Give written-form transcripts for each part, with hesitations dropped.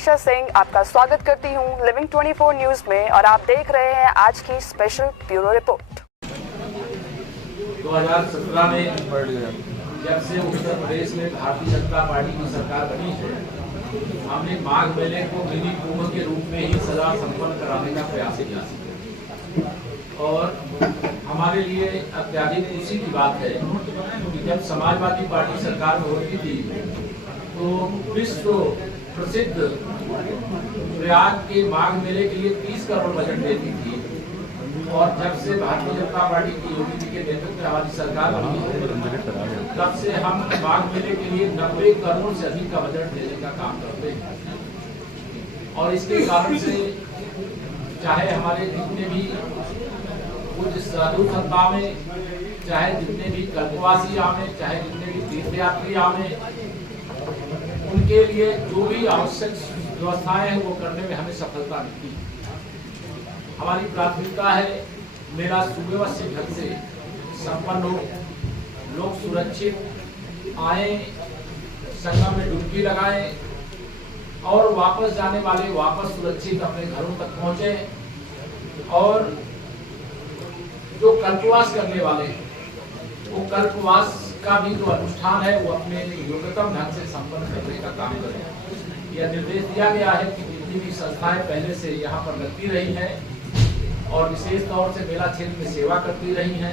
मनीषा सिंह आपका स्वागत करती हूं लिविंग 24 न्यूज में और आप देख रहे हैं आज की स्पेशल ब्यूरो रिपोर्ट। 2017 में जब से उत्तर प्रदेश में भारतीय जनता पार्टी की सरकार बनी है, हमने माघ मेले को मिनी कुंभ के रूप में ही सदा संपन्न कराने का प्रयास किया और हमारे लिए अत्याधिक खुशी की बात है कि जब समाजवादी पार्टी सरकार में होती थी तो विश्व प्रसिद्ध प्रयाग के माघ मेले के लिए 30 करोड़ बजट देती थी और जब से भारतीय जनता पार्टी की योगी जी के नेतृत्व में हमारी सरकार बनी है तब से हम माघ मेले के लिए 90 करोड़ से अधिक का बजट देने का काम करते हैं और इसके कारण से चाहे हमारे जितने भी कुछ साधु संता में, चाहे जितने भी कल्पवासी आमे, चाहे जितने भी तीर्थयात्री आमे, उनके लिए जो भी आवश्यक व्यवस्थाएं हैं वो करने में हमें सफलता मिलती है। हमारी प्राथमिकता है मेला सुव्यवस्थित ढंग से संपन्न हो, लोग सुरक्षित आए, संगम में डुबकी लगाएं और वापस जाने वाले वापस सुरक्षित अपने घरों तक पहुंचे और जो कल्पवास करने वाले वो कल्पवास का भी जो अनुष्ठान है वो अपने योग्यतम ढंग से संपन्न करने का काम करें। यह निर्देश दिया गया है कि जितनी भी संस्थाएं पहले से यहाँ पर लगती रही हैं और विशेष तौर से मेला क्षेत्र में सेवा करती रही हैं,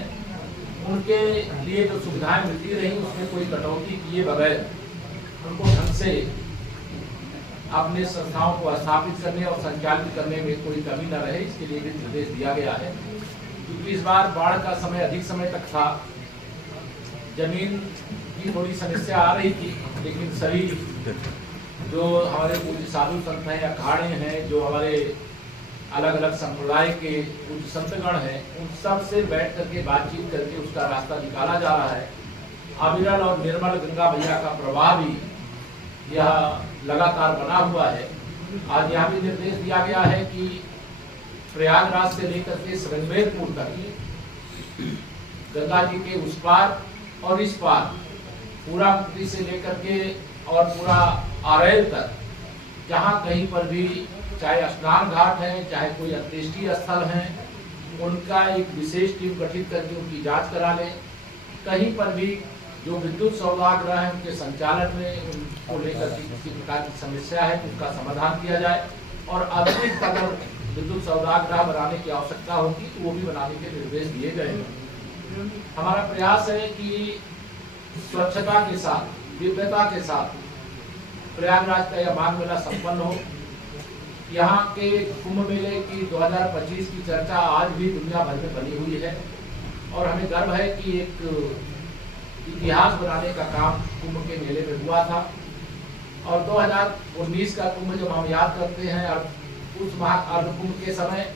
उनके लिए जो सुविधाएं मिलती रही उसमें कोई कटौती किए बगैर उनको ढंग से अपने संस्थाओं को स्थापित करने और संचालित करने में कोई कमी न रहे, इसके लिए भी निर्देश दिया गया है। क्योंकि इस बार बाढ़ का समय अधिक समय तक था, जमीन की थोड़ी समस्या आ रही थी, लेकिन सभी जो हमारे पूज्य साधु संत हैं, अखाड़े हैं, जो हमारे अलग अलग संप्रदाय के पूज्य संतगण हैं, उन सब से बैठ करके बातचीत करके उसका रास्ता निकाला जा रहा है। अविरल और निर्मल गंगा मैया का प्रवाह भी यह लगातार बना हुआ है। आज यहाँ भी निर्देश दिया गया है कि प्रयागराज से लेकर के संगमेरपुर तक गंगा जी के उस पार और इस पार पूरा मुक्ति से लेकर के और पूरा आरेल तक जहाँ कहीं पर भी चाहे स्नान घाट है, चाहे कोई अंत्येष्टि स्थल है, उनका एक विशेष टीम गठित करके उनकी जांच करा लें। कहीं पर भी जो विद्युत सौदाग्रह है उनके संचालन में उनको लेकर किसी प्रकार की समस्या है उसका समाधान किया जाए और अतिरिक्त अगर विद्युत सौदाग्रह बनाने की आवश्यकता होगी तो वो भी बनाने के निर्देश दिए गए हैं। हमारा प्रयास है कि स्वच्छता के साथ, दिव्यता के साथ प्रयागराज का यह माघ मेला संपन्न हो। यहाँ के कुंभ मेले की 2025 की चर्चा आज भी दुनिया भर में बनी हुई है और हमें गर्व है कि एक इतिहास बनाने का काम कुंभ के मेले में हुआ था और 2019 का कुंभ जब हम याद करते हैं और उस महाकुंभ के समय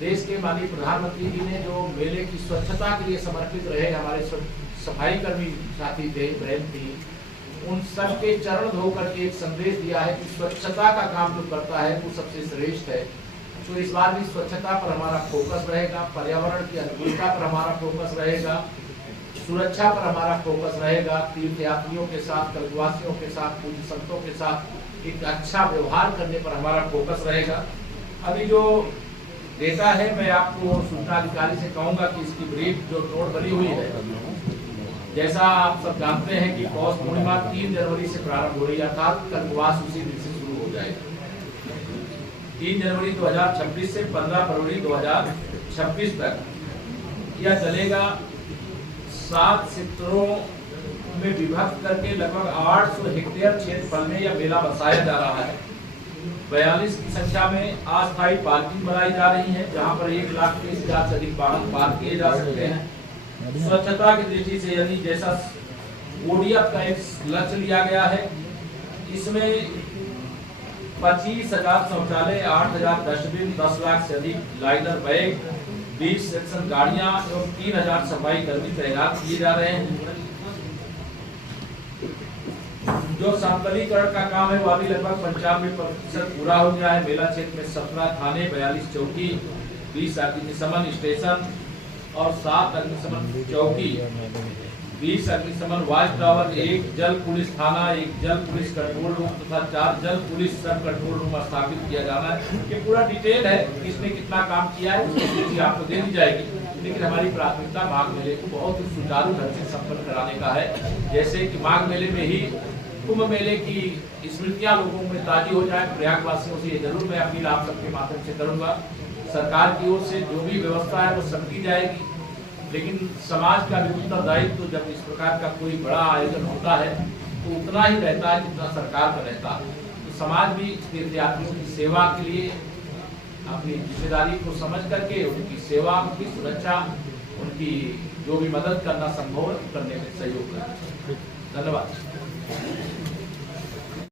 देश के माननीय प्रधानमंत्री जी ने जो मेले की स्वच्छता के लिए समर्पित रहे, हमारे सफाई कर्मी साथी थे, बहन थी, उन सब के चरण धो करके एक संदेश दिया है कि स्वच्छता का काम जो करता है वो सबसे श्रेष्ठ है। तो इस बार भी स्वच्छता पर हमारा फोकस रहेगा, पर्यावरण की अनुकूलता पर हमारा फोकस रहेगा, सुरक्षा पर हमारा फोकस रहेगा, तीर्थयात्रियों के साथ, कल्पवासियों के साथ, पूज्य संतों के साथ एक अच्छा व्यवहार करने पर हमारा फोकस रहेगा। अभी जो डेटा है मैं आपको सूचना अधिकारी से कहूँगा कि इसकी ब्रीफ जो नोट बनी हुई है, जैसा आप सब जानते हैं कि पौष पूर्णिमा 3 जनवरी से प्रारंभ हो रही है, अर्थात कल्पवास उसी दिन से शुरू हो जाएगा। 3 जनवरी 2026 से 15 फरवरी 2026 तक यह चलेगा। 7 सेक्टरों में विभक्त करके लगभग 800 हेक्टेयर क्षेत्रफल में यह मेला बसाया जा रहा है। 42 की संख्या में अस्थायी पार्किंग बनाई जा रही है, जहां पर 1,30,000 से अधिक वाहन पार्क किए जा सकते हैं। स्वच्छता की दृष्टि से यदि जैसा ओडीएफ का एक लक्ष्य लिया गया है, इसमें 25,000 शौचालय, 8,000 डस्टबिन, 10 लाख से अधिक लाइनर बैग, 20 सेक्शन गाड़ियां एवं 3,000 सफाई कर्मी तैनात किए जा रहे हैं। जो समतलीकरण का काम है वो अभी लगभग 95% पूरा हो गया है। मेला क्षेत्र में 17 थाने, 42 चौकी, 20 अग्निशमन स्टेशन और 7 अग्निशमन चौकी 20 अग्निशमन वॉच टावर, 1 जल पुलिस थाना, 1 जल पुलिस कंट्रोल रूम तथा 4 जल पुलिस सब कंट्रोल रूम स्थापित किया जाना है। ये पूरा डिटेल है, किसने कितना काम किया है उसकी सूची आपको दे दी जाएगी। लेकिन हमारी प्राथमिकता माघ मेले को बहुत ही सुचारू ढंग से संपन्न कराने का है। जैसे कि माघ मेले में ही कुंभ मेले की स्मृतियां लोगों में ताजी हो जाए, प्रयागवासियों से ये जरूर मैं अपील आप सबके माध्यम से करूंगा। सरकार की ओर से जो भी व्यवस्था है वो सब की जाएगी, लेकिन समाज का भी उत्तरदायित्व तो जब इस प्रकार का कोई बड़ा आयोजन होता है तो उतना ही रहता है जितना सरकार का रहता है। तो समाज भी तीर्थयात्रियों की सेवा के लिए अपनी जिम्मेदारी को समझ करके उनकी सेवा, उनकी सुरक्षा, उनकी जो भी मदद करना संभव करने में सहयोग करें। धन्यवाद।